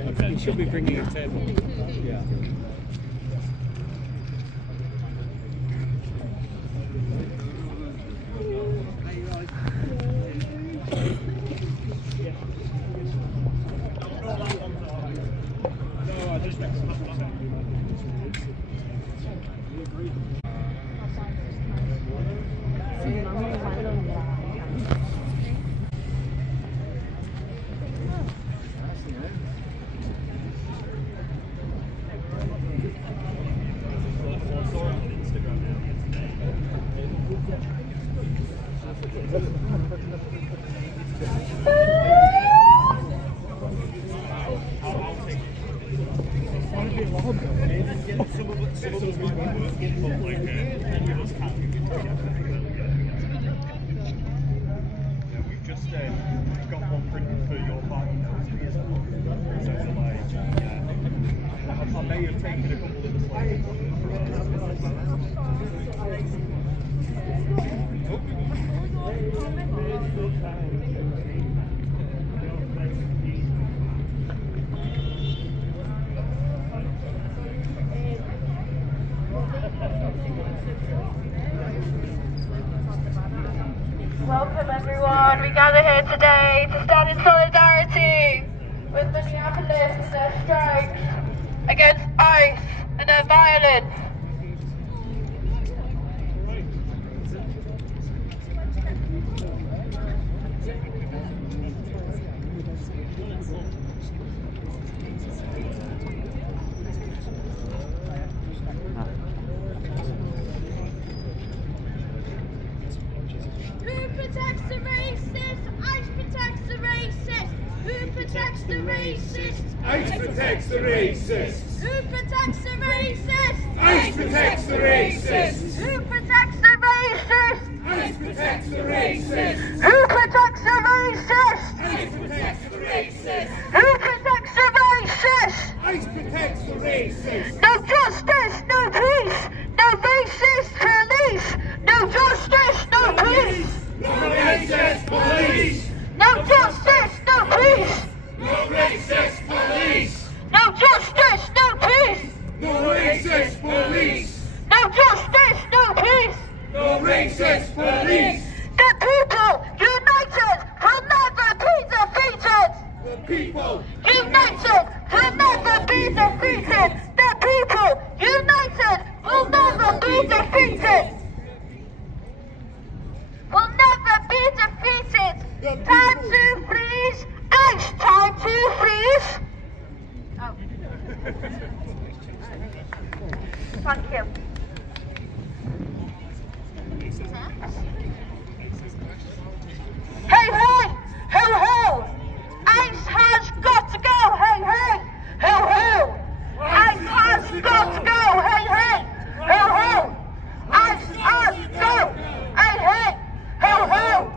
You should be bringing a table. Yeah. We've just got one printed for your party. So I may have taken a couple of the slides. Welcome everyone, we gather here today to stand in solidarity with Minneapolis and their strikes against ICE and their violence. Who protects the racist? ICE protects the racist. Who protects the racist? ICE protects the racist. Who protects the racist? ICE protects the racist. Who protects the racist? ICE protects the racist. Who protects the racist? ICE protects the racist. Who protects the racist? ICE protects the racist. No justice, no peace. No racist police. No justice, no peace. No racist police. No justice, no peace. No racist police. No justice, no peace. No racist police. No justice, no peace. No racist police. The people united will never be defeated. The people United will never be defeated. The people united will never be defeated. Will never be defeated. Time to freeze. ICE, time to freeze. Oh. Thank you. Hey, hey! Ho, ho! ICE has got to go! Hey, hey! Ho, ho! ICE has got to go! Hey, hey! Ho, ho! ICE has to go! Hey, hey! Ho, ho!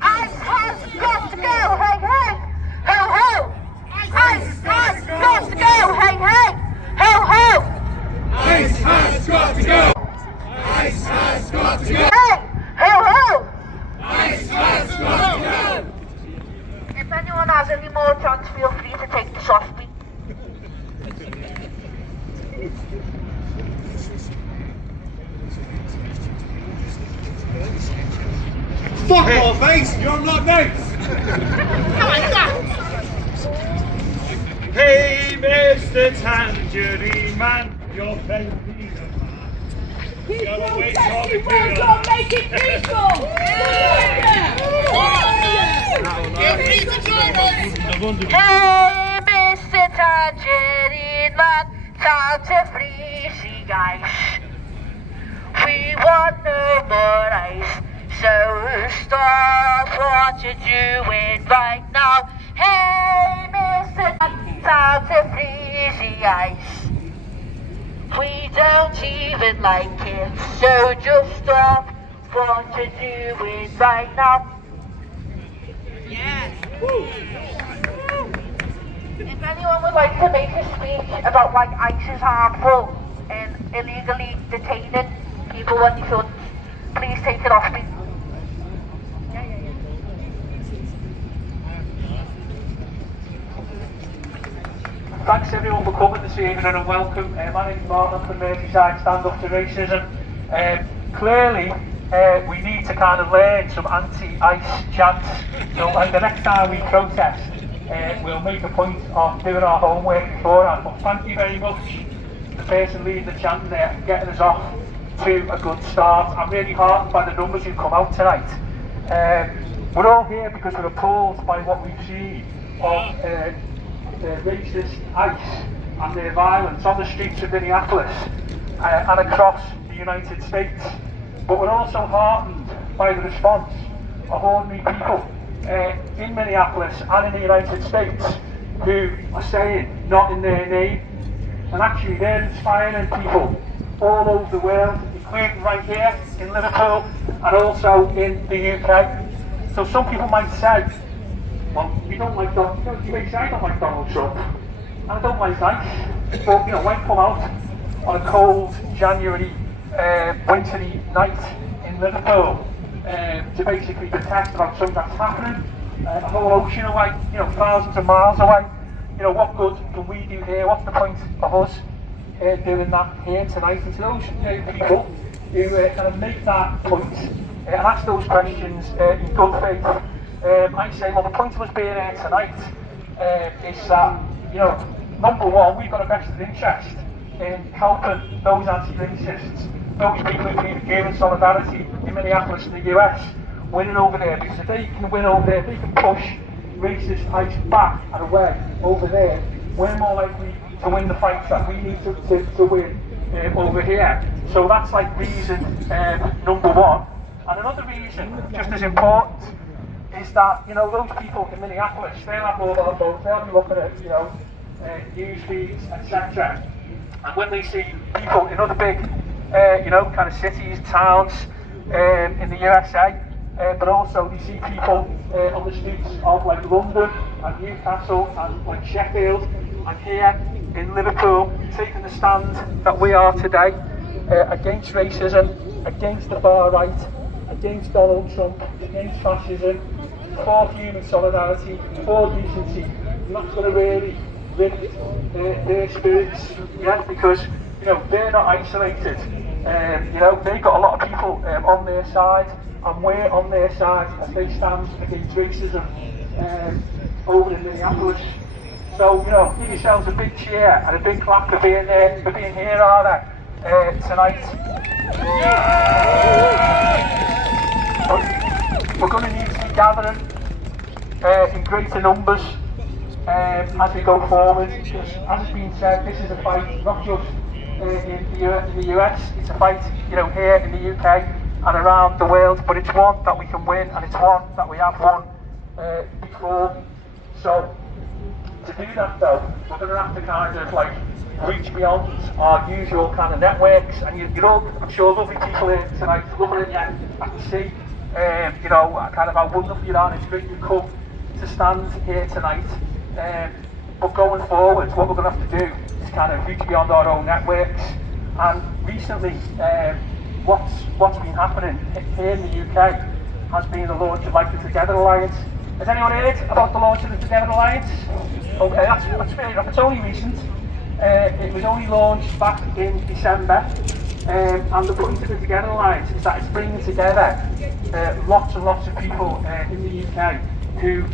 ICE has got to go! Hey, hey! Ho, ho! ICE has got to go! Hey, hey! Ho, ho! ICE has got to go. ICE has got to go. Hey! Ho, ho! ICE has got to go. If anyone has any more chance, feel free to take this off me. Fuck off, face. You're not nice. Hey, Mr. Tangerine Man, your baby. People festivals are making people! Hey, Mr. Tangerine Man, time to freeze the ice. We want no more ice, so stop what you're doing right now. Hey, Mr. Time to freeze the ice. We don't even like it, so just stop what you're doing right now. Yes. If anyone would like to make a speech about why ICE is harmful and illegally detaining people when you shouldn't, please take it off me. thanks everyone for coming this evening and welcome. My name's Martin from Merseyside Stand Up to Racism. Clearly, we need to kind of learn some anti-ICE chants. So like the next time we protest, we'll make a point of doing our homework beforehand. But thank you very much to the person leading the chant there and getting us off to a good start. I'm really heartened by the numbers who've come out tonight. We're all here because we're appalled by what we've seen of racist ICE and their violence on the streets of Minneapolis and across the United States. But we're also heartened by the response of ordinary people in Minneapolis and in the United States who are saying not in their name, and actually they're inspiring people all over the world, including right here in Liverpool and also in the UK. So some people might say, well, you don't like Donald Trump, you may say I don't like Donald Trump, and I don't like ICE, but you know, I come out on a cold January wintry night in Liverpool to basically protest about something that's happening a whole ocean away, you know, thousands of miles away. You know, what good can we do here? What's the point of us doing that here tonight? And to those people who kind of make that point and ask those questions in good faith, I say, well, the point of us being here tonight is that, you know, number one, we've got a vested interest in helping those anti-racists, those people who've been given solidarity in Minneapolis and the US, winning over there, because if they can win over there, they can push racist ICE back and away over there. We're more likely to win the fights that we need to win over here. So that's like reason number one. And another reason, just as important, is that, you know, those people in Minneapolis, they'll have all our votes, they'll be looking at, you know, news feeds, etc. And when they see people in other big, you know, kind of cities, towns in the USA, but also they see people on the streets of like London and Newcastle and like Sheffield and here in Liverpool taking the stand that we are today against racism, against the far right, against Donald Trump, against fascism, for human solidarity, for decency. And that's going to really lift their spirits, yeah, because, you know, they're not isolated. You know, they've got a lot of people on their side, and we're on their side as they stand against racism over in Minneapolis. So, you know, give yourselves a big cheer and a big clap for being there, for being here, are they, tonight. But we're going to need to be gathering in greater numbers as we go forward. Because, as has been said, this is a fight not just in the US, it's a fight, you know, here in the UK and around the world, but it's one that we can win, and it's one that we have won before. So to do that though, we're going to have to kind of like reach beyond our usual kind of networks, and you're all, I'm sure, lovely people here tonight, looking at you, I can see you know, kind of how wonderful you are, and it's great you've come to stand here tonight. But going forward, what we're going to have to do is kind of reach beyond our own networks. And recently, what's been happening here in the UK has been the launch of like the Together Alliance. Has anyone heard about the launch of the Together Alliance? Okay, that's fair enough. It's only recent. It was only launched back in December. And the point of the Together Alliance is that it's bringing together lots and lots of people in the UK who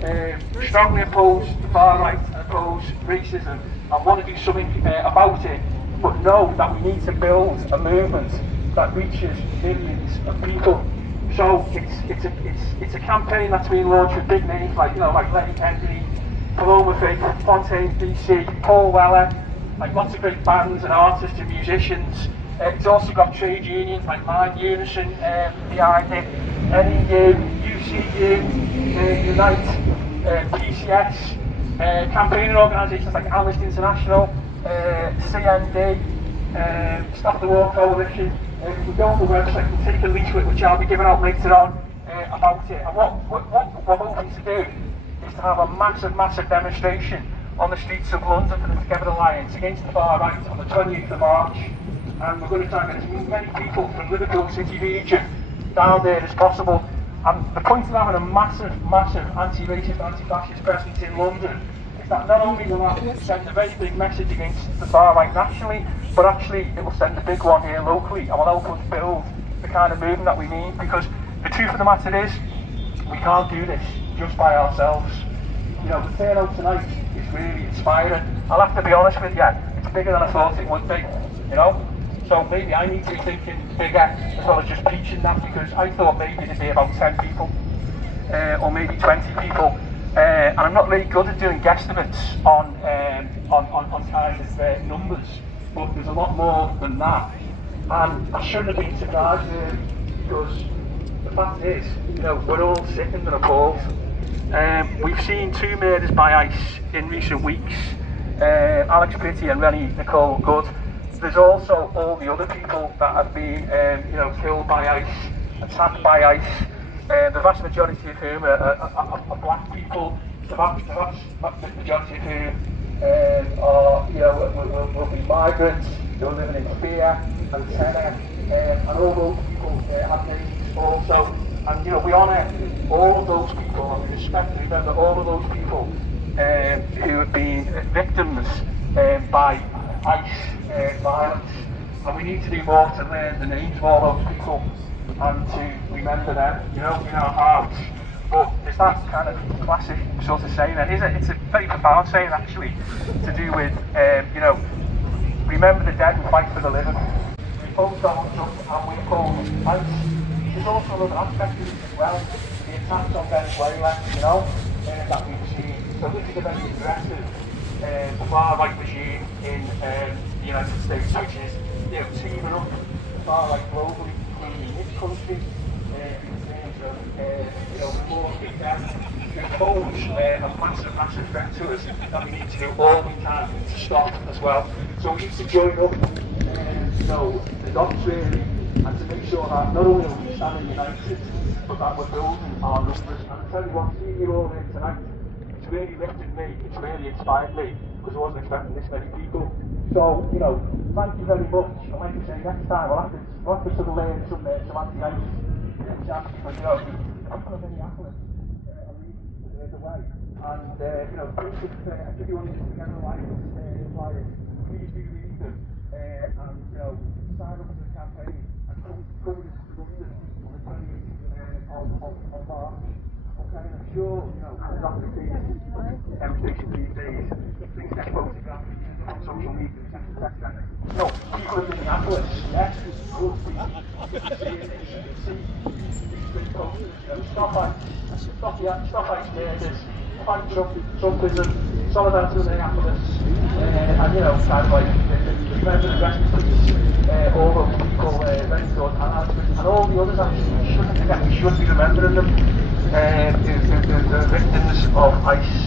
strongly oppose the far right and oppose racism and want to do something about it, but know that we need to build a movement that reaches millions of people. So it's a campaign that's been launched with big names like, you know, like Lenny Kennedy, Paloma Faith, Fontaine DC, Paul Weller, like lots of great bands and artists and musicians. It's also got trade unions like Mind Unison behind it, NEU, UCU, Unite, PCS, campaigning organisations like Amnesty International, CND, Stop the War Coalition. If you go on the website and take a leaflet which I'll be giving out later on about it. And what we're hoping to do is to have a massive demonstration on the streets of London for the Together Alliance against the far right on the 20th of March. And we're going to try and get as many people from Liverpool City region down there as possible. And the point of having a massive anti-racist, anti-fascist presence in London is that not only will that send a very big message against the far right nationally, but actually it will send a big one here locally and will help us build the kind of movement that we need, because the truth of the matter is, we can't do this just by ourselves. You know, the turnout tonight is really inspiring. I'll have to be honest with you, it's bigger than I thought it would be, you know? So maybe I need to be thinking bigger as well as just preaching that, because I thought maybe there'd be about 10 people, or maybe 20 people. And I'm not really good at doing guesstimates on kind of numbers, but there's a lot more than that. And I shouldn't have been surprised really, because the fact is, you know, we're all sickened and appalled. We've seen 2 murders by ICE in recent weeks, Alex Pitty and Rennie Nicole Good. There's also all the other people that have been, you know, killed by ICE, attacked by ICE. The vast majority of whom are black people. The vast majority of whom are, you know, will be migrants who are living in fear and terror, and all those people have names also. And you know, we honour all of those people, and we respect and remember all of those people who have been victims by ICE violence. And we need to do more to learn the names of all those people and to remember them, you know, in our hearts. But there's that kind of classic sort of saying, and it's a very profound saying actually, to do with, you know, remember the dead and fight for the living. We both don't jump and we oppose ICE. There's also another aspect of it as well, the attacks on Venezuela, you know, that we've seen. So this is a very aggressive far-right regime in the United States, which is, you know, teaming up the far-right globally, including this country, in terms of, you know, forcing them to pose a massive threat to us that we need to do all we can to stop as well. So we need to join up, you know, the dots really, and to make sure that not only are we standing united, but that we're building our numbers. And I tell you what, seeing you all here tonight, it's really lifted me, it's really inspired me, because I wasn't expecting this many people. So, you know, thank you very much. And like I say, next time we'll have to sort of learn some anti-ICE chants, because, you know, I'm from Minneapolis, I'm leaving the way. And, you know, please, if you want to get the flyers, please do read them. And, you know, sign up to the campaign and come with us to London on the 28th of March. Okay, I'm sure, you know, there's often things demonstrations these days, things get photographed on social media, etc. No, people in Minneapolis, yes, good people, see these big posters, you know, stop ICE murders, fight Trumpism, solidarity with Minneapolis, and you know, kind of like, remember the rest of the all those people, very good, and all the others actually, we should be remembering them, the victims of ICE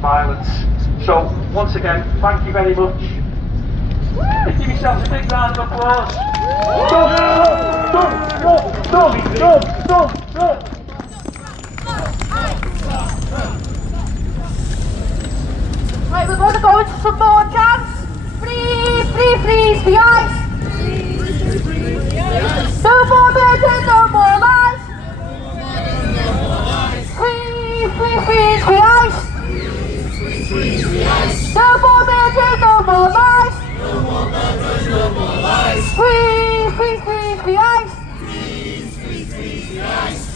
violence. So, once again, thank you very much. Give yourselves a big round of applause. Right, we're going to go into some more chants. Freeze the ice. No more murder, no more lies. Freeze the ice. No more murder, no more lies. Freeze the ice.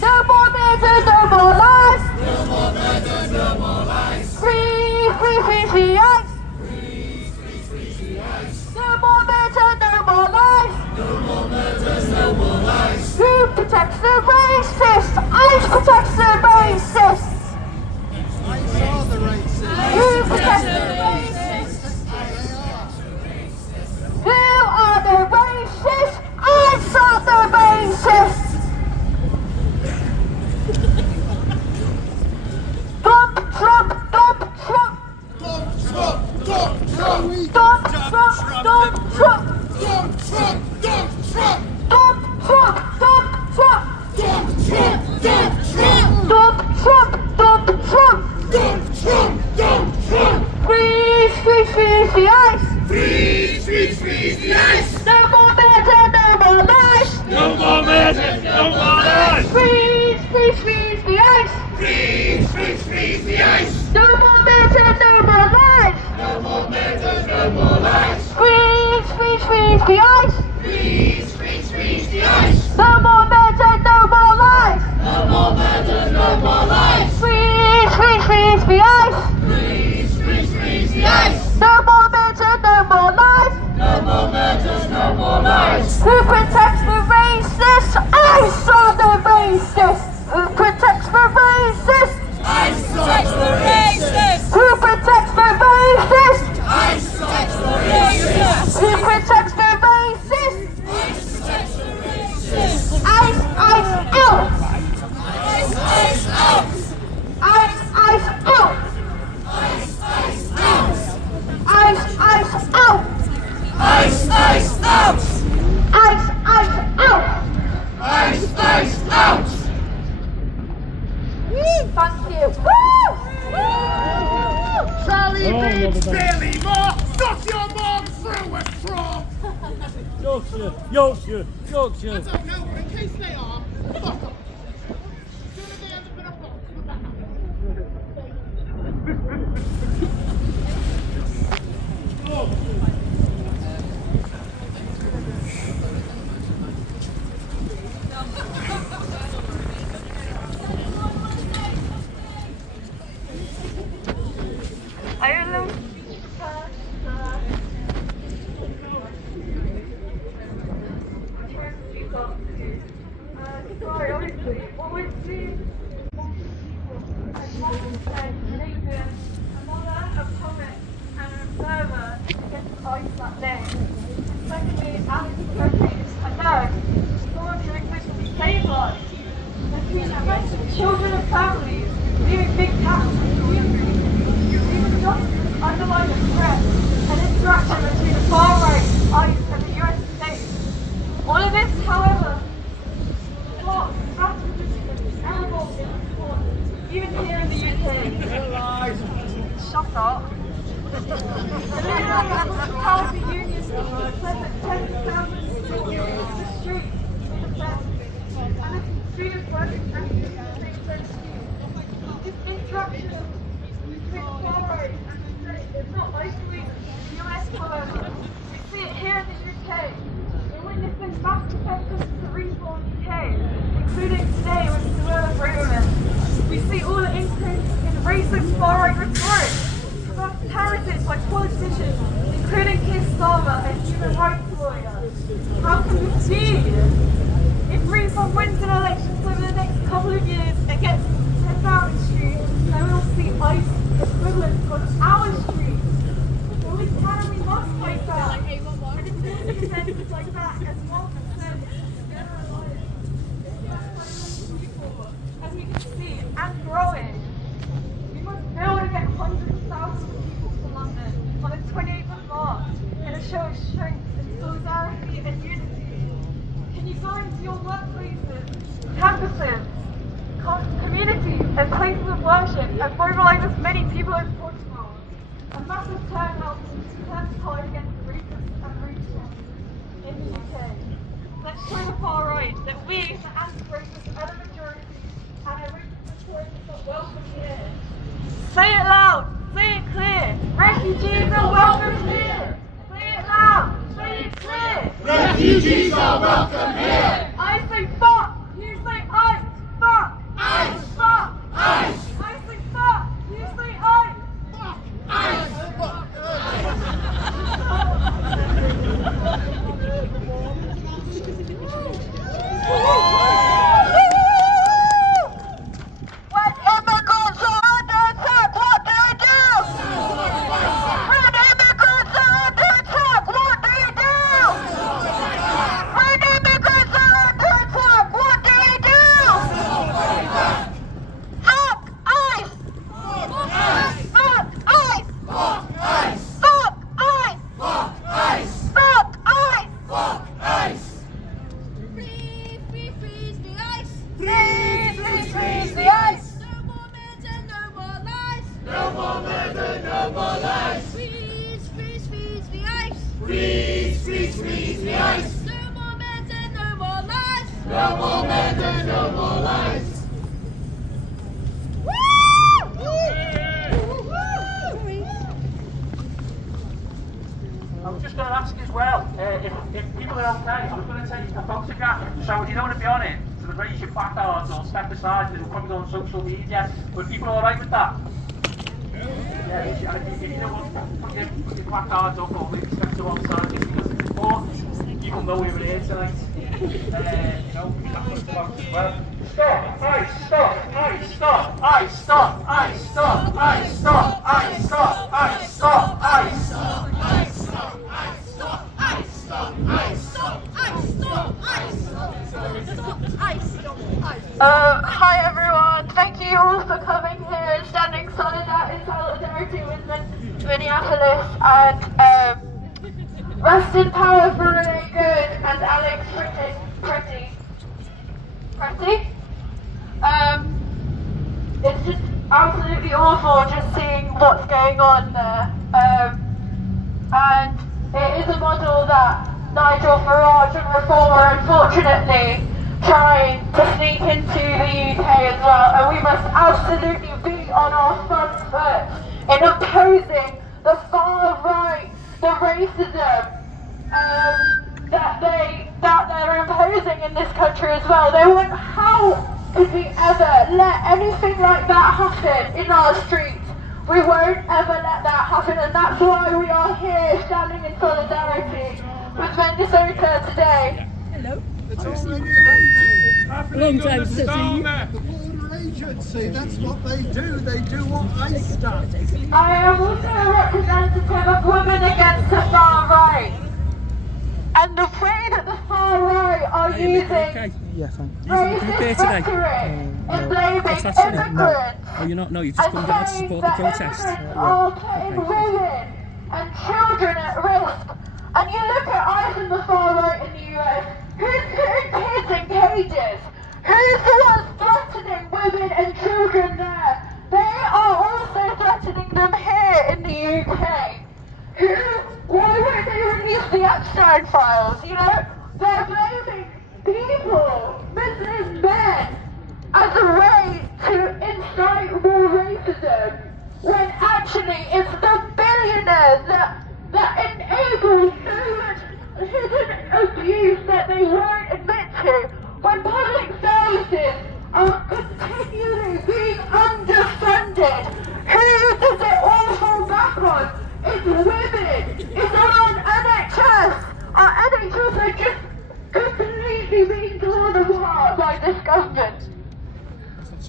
No more murder, no more lies. Freeze the ice. No more murder, no more lies. Who protects the racists? ICE protects the racists. Who protects the racists? Who are the racists? ICE are the racists. Dump Trump, dump Trump. Dump Trump, dump Trump. Dump Trump, dump Trump. Dump Trump, dump Trump. Dump Trump, dump Trump. Dump Trump, dump Trump. Dump Trump, dump Trump. Dump Trump, dump Trump. Freeze the ice. Freeze the ice. No more murder, no more lies. No more murder, no more lies. Freeze the ice. Freeze the ice. No more murder, the ice! Freeze, freeze, freeze the ice! No more murder, no more lies! No more murder, no more lies! Freeze, freeze, freeze the ice! Freeze, freeze, freeze the ice! No more murder, no more lies! No more murders, no more lies! Who protects the racist? Ice are the racists! Who protects the racist? Ice protects the racist! Who protects the racist? Ice protects the racist! Who protects the racist? Ice protects the racist! Ice, ice, out! Ice, ice, out! Ice, ice, out! Ice, ice, out! Ice, ice, out! Ice, ice, out! Ice, ice, out! Ice, ice, out! Thank you. Woo! Charlie Oh, Beach, well done. Billy Moore, stuff your mom through a straw! Yorkshire, Yorkshire, Yorkshire. I don't know, but in case they are, fuck off. As soon as they end up in a box, we're back. Sorry, obviously, what we've seen another atomic and an observer against ice that day. Secondly, Alex Perkins, a nurse, someone who exists to save lives. There's been arrested children and families, leaving big tax and communities. Even justice underlines the threat and interaction between the far right, ICE, and the US state. All of this, however, terrible in sport, even here in the UK. Shut up. The leader of the Hospitality Union said that 10,000 people in the streets in the best, and the students working at the same scheme. This interaction between far right and the state is not isolated in the US, however. We see it here in the UK. We're witnessing mass protesters to reborn UK, including today with the World Movement. We see all the increase in racist far-right rhetoric, parroted by politicians, including Keir Starmer, a human rights lawyer. How can this be? If Reform wins an election over the next couple of years against 10 Downing Street, then we will see ICE equivalent on our streets. Well, we can and we must fight back. And it's events like that as 1% as we can see, and growing. We must build and get hundreds of thousands of people to London on the 28th of March in a show of strength and solidarity and unity. Can you go into your workplaces, campuses, communities and places of worship and mobilize as many people as possible? A massive turnout to turn the tide against racists and racists in the UK. Let's show the far right that we, the anti-racists, are the majority and a racist majority are welcome here. Say it loud, say it clear. Refugees are welcome here. Say it loud, say it clear. Refugees are welcome here! I say fuck, you say ice. Fuck, Ice! fuck, Ice! I say fuck, you say ice. Fuck! Ice! When immigrants are under attack, what do you do? When immigrants are under attack, what do you do? When immigrants are under attack, what do you do? Fuck ICE! Fuck ICE! Fuck ICE! Fuck ice! Fuck ICE! Fuck ice! Fuck ICE! Fuck ice! Freeze, freeze, freeze the ice! Freeze, freeze, freeze the ice! No more murder, no more lies! No more murder, no more lies! Freeze, freeze, freeze the ice! Freeze, freeze, freeze the ice! No more murder, no more lies! No more murder, no more lies! I'm just going to ask ask as well, if people are okay, I was going to take a photograph, so if you don't want to be on it, sort of raise your placards or step aside, and it'll probably go on social media. But people are alright with that? Yeah, if you don't want to put your placards up or maybe step to one side, just because it's important, people know we were here tonight. You know, that's what it's about as well. Stop! Ice! Stop! Ice! Stop! Ice! Stop! Ice! Stop! Ice! Stop! Ice! Stop! Ice! Stop! Ice! Stop! Ice! Stop! Ice! Stop! Ice! Stop! Ice! Stop! Ice! Stop! Ice! Hi everyone, thank you all for coming here and standing in solidarity with Minneapolis, and rest in power for Renee Good and Alex Pretty. It's just absolutely awful just seeing what's going on there, and it is a model that Nigel Farage and Reformer unfortunately trying to sneak into the UK as well, and we must absolutely be on our front foot in opposing the far right, the racism that they're imposing in this country as well. They won't. How could we ever let anything like that happen in our streets? We won't ever let that happen, and that's why we are here standing in solidarity with Minnesota today. Hello. It's already happening. Long time The sitting. border agency, that's what they do. They do what ICE does. I am also a representative of Women Against the Far Right. And the way that the far right are using Okay. racist rhetoric and blaming immigrants Oh, you're not? No, you've just come down to support the protest. are putting women and children at risk. And you look at ICE and the far right in the US, who's putting kids in cages? Who's the ones threatening women and children there? They are also threatening them here in the UK. Why won't they release the Epstein files? You know, they're blaming people, Muslim men, as a way to incite more racism, when actually it's the billionaires that enable so much hidden abuse that they won't admit to, when public services are continually being underfunded. Who does it all fall back on? It's women. It's on NHS. Our NHS are just completely being torn apart by this government.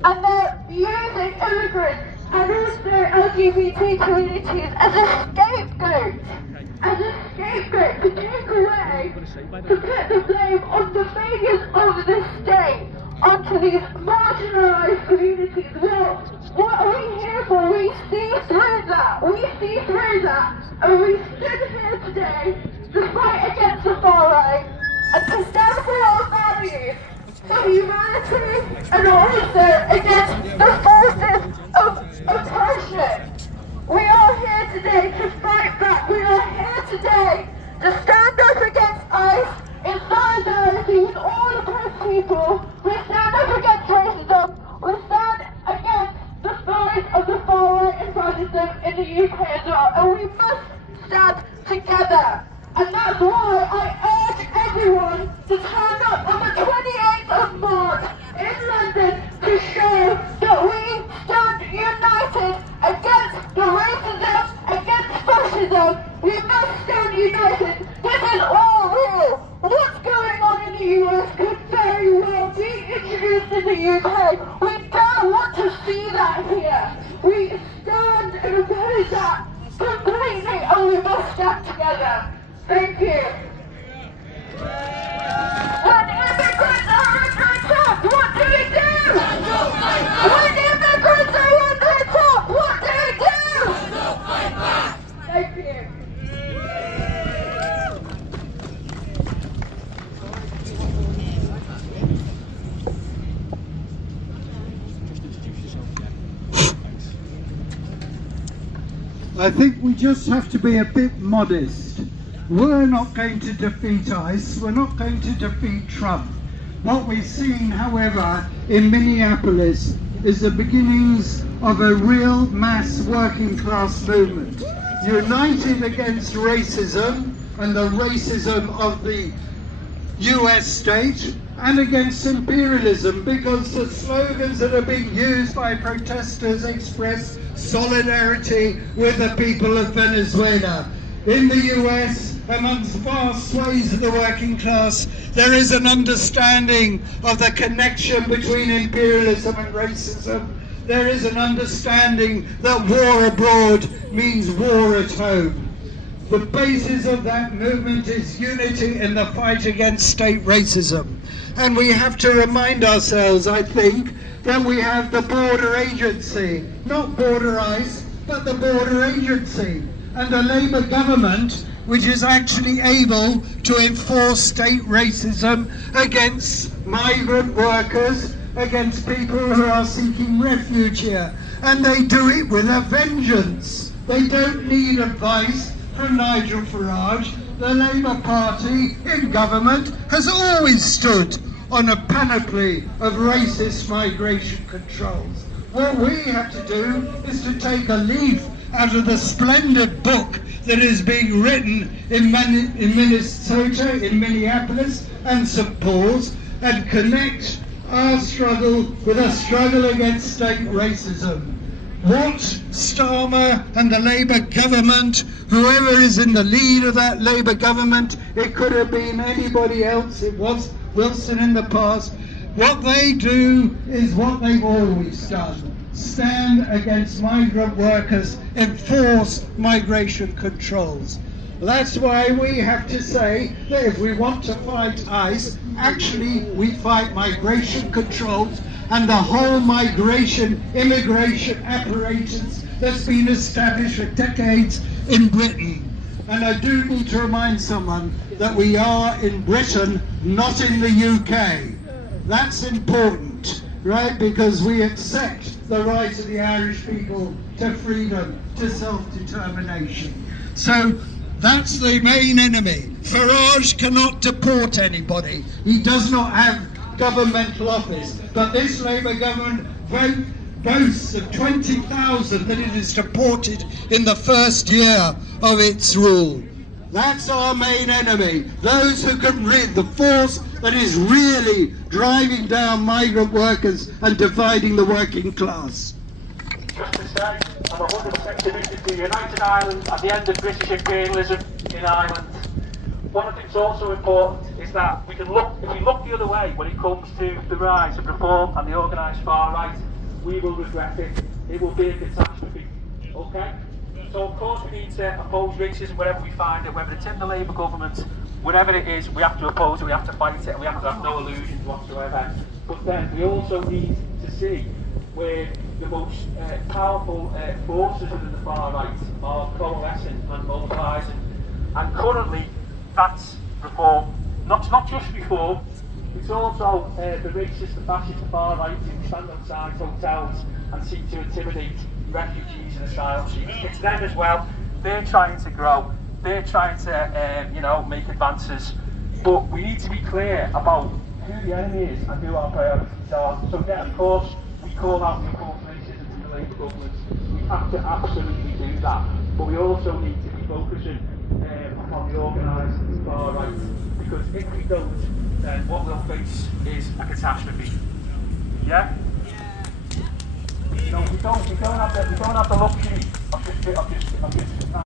And they're using immigrants and also LGBT communities as a scapegoat. To take away, to put the blame on the failures of the state onto these marginalised communities. Well, what are we here for? We see through that. And we stood here today to fight against the far right and to stand for our values, for humanity, and also against the forces of oppression. We are here today to fight back. We are here today to stand up against ICE in solidarity with all oppressed people. We stand up against racism. We stand against the stories of the far right and fascism in the UK as well. And we must stand together. And that's why I urge everyone to turn up on the 28th of March in London to show that we stand united against the racism, against fascism. We must stand united. This is all real. What's going on in the US could very well be introduced in the UK. We don't want to see that here. We stand and oppose that completely, and we must stand together. Thank you. When immigrants are under attack, what do we do? When immigrants are under attack, what do we do? Thank you. I think we just have to be a bit modest. We're not going to defeat ICE, we're not going to defeat Trump. What we've seen, however, in Minneapolis is the beginnings of a real mass working class movement, united against racism, and the racism of the US state, and against imperialism, because the slogans that are being used by protesters express solidarity with the people of Venezuela. In the US, amongst vast swathes of the working class, there is an understanding of the connection between imperialism and racism. There is an understanding that war abroad means war at home. The basis of that movement is unity in the fight against state racism. And we have to remind ourselves, I think, that we have the border agency, not border ICE, but the border agency, and a Labour government which is actually able to enforce state racism against migrant workers, against people who are seeking refuge here. And they do it with a vengeance. They don't need advice from Nigel Farage. The Labour Party in government has always stood on a panoply of racist migration controls. What we have to do is to take a leaf out of the splendid book that is being written in Minnesota, in Minneapolis and St. Paul's, and connect our struggle with a struggle against state racism. What Starmer and the Labour government, whoever is in the lead of that Labour government, it could have been anybody else, it was Wilson in the past, what they do is what they've always done. Stand against migrant workers, enforce migration controls. That's why we have to say that if we want to fight ICE, actually we fight migration controls and the whole immigration apparatus that's been established for decades in Britain. And I do need to remind someone that we are in Britain, not in the UK. That's important, right? Because we accept the right of the Irish people to freedom, to self-determination. So that's the main enemy. Farage cannot deport anybody. He does not have governmental office. But this Labour government boasts of 20,000 that it has deported in the first year of its rule. That's our main enemy. Those who can rid the force that is really driving down migrant workers and dividing the working class. Just to say, I'm 100% committed to United Ireland at the end of British imperialism in Ireland. One of the things also important is that we can look, if we look the other way when it comes to the rise of reform and the organised far right, we will regret it. It will be a catastrophe. Okay? So of course we need to oppose racism wherever we find it, whether it's in the Labour government, whatever it is, we have to oppose it, we have to fight it, and we have to have no illusions whatsoever. But then we also need to see where the most powerful forces within the far right are coalescing and mobilising. And currently that's reform. It's not just reform, it's also the racist, the fascist, the far right who stand outside hotels and seek to intimidate refugees and asylum seekers. It's them as well. They're trying to grow. They're trying to, make advances. But we need to be clear about who the enemy is and who our priorities are. So yeah, of course, we call out the incorporation into the Labour government. We have to absolutely do that. But we also need to be focusing upon the organised far right. Because if we don't, then what we'll face is a catastrophe. Yeah? No, we don't have the luxury of just